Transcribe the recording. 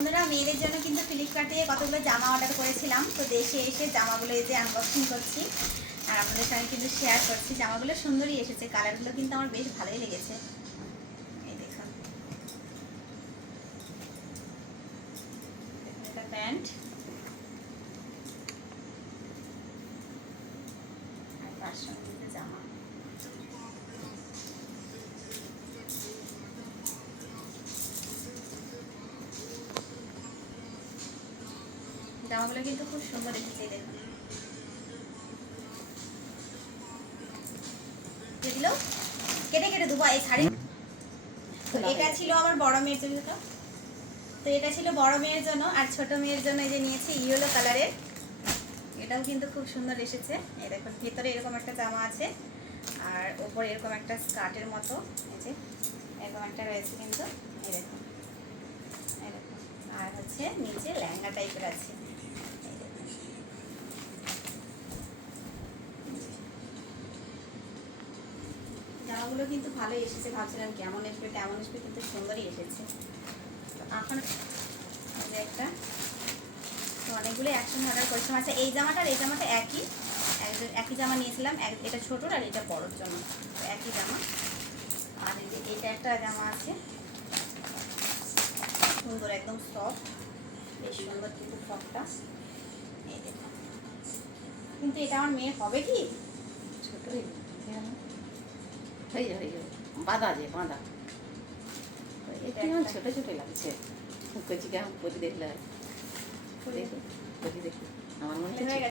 বন্ধুরা, মেয়েদের জন্য কিন্তু ফ্লিপকার্টে কতগুলো জামা অর্ডার করেছিলাম। তো দেশে এসে জামাগুলো এই যে আনবক্সিং করছি আর আপনাদের সঙ্গে কিন্তু শেয়ার করছি। জামাগুলো সুন্দরই এসেছে, কালারগুলো কিন্তু আমার বেশ ভালোই লেগেছে। এই দেখুন, এটা প্যান্ট আর তার সঙ্গে কিন্তু জামা। জামাগুলো কিন্তু খুব সুন্দর এসেছে। দেখুন, যেগুলো কেটে কেটে দেবো এই শাড়ি। তো এটা ছিল আমার বড় মেয়ের জন্য। তো এটা ছিল বড় মেয়ের জন্য, আর ছোট মেয়ের জন্য এই যে নিয়েছি ইয়েলো কালারের। এটাও কিন্তু খুব সুন্দর এসেছে। এই দেখুন, ভেতরে এরকম একটা জামা আছে আর ওপরে এরকম একটা স্কার্টের মতো এই যে এরকম একটা রয়েছে কিন্তু। এই দেখুন, এই দেখুন, আর হচ্ছে নিচে লেহেঙ্গা টাইপের আছে। এই দেখুন, জামাগুলো কিন্তু ভালোই এসেছে। ভাবছিলাম কেমন আসবে তেমন আসবে, কিন্তু সুন্দরই এসেছে। তো এখন এই যে একটা, তো অনেকগুলো একসঙ্গে অর্ডার করেছিলাম। আচ্ছা, এই জামাটা আর এই জামাটা একই জামা নিয়েছিলাম। এটা ছোটোর আর এটা বড়োর জন্য, তো একই জামা। আর এই যে এইটা একটা জামা আছে, সুন্দর একদম সফট, বেশ সুন্দর কিন্তু ফ্রকটা। এই দেখুন, কিন্তু এটা আমার মেয়ে হবে কি? ছোটই হয়ে যাবে, বাঁধা যে বাঁধা একটু ছোট ছোট লাগছে। কচি কেমন কচি দেখলে দেখি কচি দেখি আমার মনে হয়